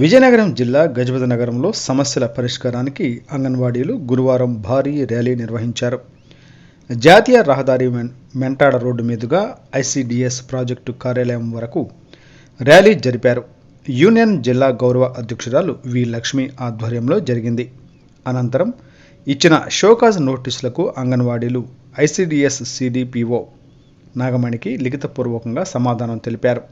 విజయనగరం జిల్లా గజపతి నగరంలో సమస్యల పరిష్కారానికి అంగన్వాడీలు గురువారం భారీ ర్యాలీ నిర్వహించారు. జాతీయ రహదారి మెంటాడ రోడ్డు మీదుగా ఐసిడిఎస్ ప్రాజెక్టు కార్యాలయం వరకు ర్యాలీ జరిపారు. యూనియన్ జిల్లా గౌరవ అధ్యక్షురాలు వి లక్ష్మి ఆధ్వర్యంలో జరిగింది. అనంతరం ఇచ్చిన షోకాజ్ నోటీసులకు అంగన్వాడీలు ఐసిడిఎస్ సిడిపిఓ నాగమణికి లిఖితపూర్వకంగా సమాధానం తెలిపారు.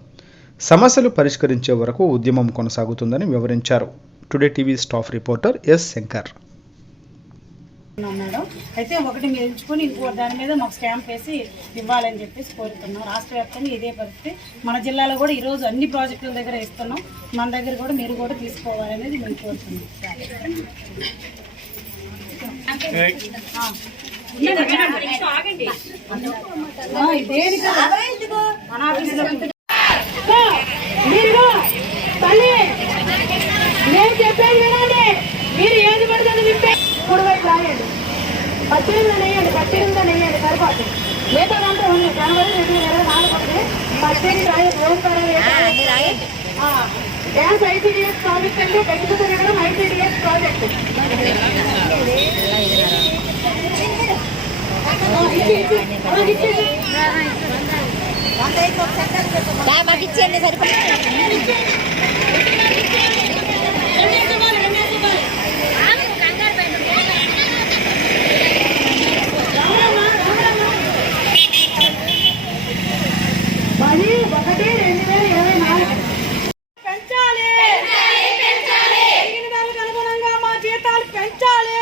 సమస్యలు పరిష్కరించే వరకు ఉద్యమం కొనసాగుతుందని వివరించారు. Today TV staff reporter yes Shankar. అయితే ఒకటి మీరు ఎంచుకొని ఇంకో దాని మీద మాకు స్టాంప్ వేసి ఇవ్వాలని చెప్పేసి కోరుతున్నాం. రాష్ట్ర వ్యాప్తంగా ఇదే పరిస్థితి. మన జిల్లాలో కూడా ఈరోజు అన్ని ప్రాజెక్టుల దగ్గర ఇస్తున్నాం. మన దగ్గర కూడా మీరు కూడా తీసుకోవాలనేది మేము కోరుతున్నాం. నేను చెప్పేది వినండి. మీరు ఏది పడుతుంది నింపే కుడి వైపు రాయండి, 18 నెయ్యండి, 18 నెయ్యండి సరిపోతుంది. మిగతా దాంట్లో ఉంది జనవరి 2024 18 రాయండి. డ్యాన్స్ ఐసిడిఎస్ ప్రాజెక్ట్ అంటే గజపతి నగరం ఐసిడిఎస్ ప్రాజెక్ట్. ఇచ్చేయండి సరిపోతుంది. మరి 1/2024 పెంచాలి. పెరిగిన దానికి అనుగుణంగా మా జీతాలు పెంచాలి.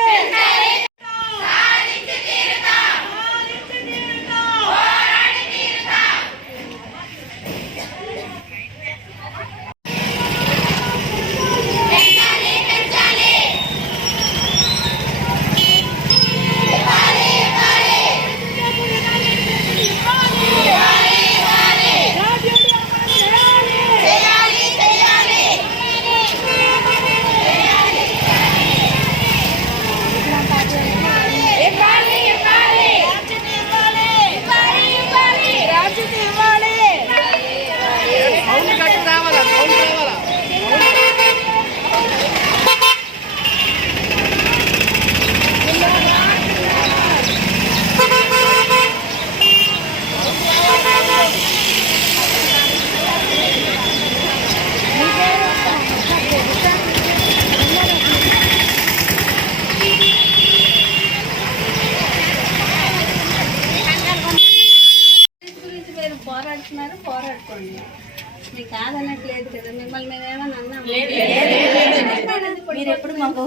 పోరాడుకోండి, మీకు కాదనట్లేదు కదా. మిమ్మల్ని మేమేమన్నా అన్నాము? మీరు ఎప్పుడు మాకు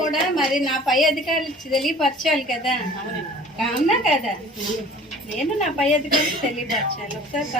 కూడా మరి నా పై అధికారులు తెలియపరచాలి కదా. అవునా కదా, నేను నా పై అధికారులకు తెలియపరచాలి. ఒకసారి